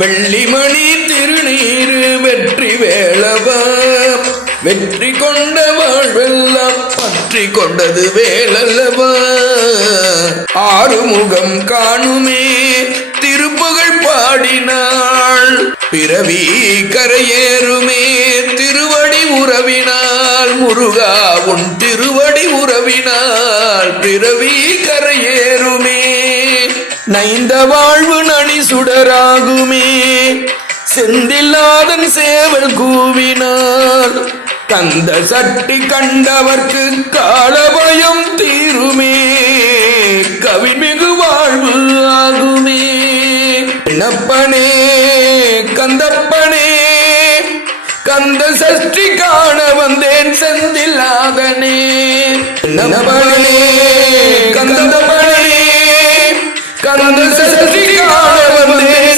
வெள்ளிமணி திருநீரு வெற்றி வேளவ வெற்றி கொண்ட வாழ்வெல்லாம் பற்றி கொண்டது வேலல்லவா. ஆறுமுகம் காணுமே திருப்புகழ் பாடினாள் பிறவி கரையேறுமே திருவடி உறவினால் முருகா உன் திருவடி உறவினால் பிறவி கரையேறுமே. நைந்த வாழ்வு நனி சுடராகுமே செந்தில்லாதன் சேவல் கூவினார் கந்த சட்டி கண்டவர்க்கு காலபயம் தீருமே கவிமிகு வாழ்வு ஆகுமே. கண்ணப்பனே கந்தப்பனே கந்த சஷ்டி காண வந்தேன் செந்தில்லாதனே. கண்ணப்பனே கந்தப்பனே கந்த சஷ்டி காண வந்தேன்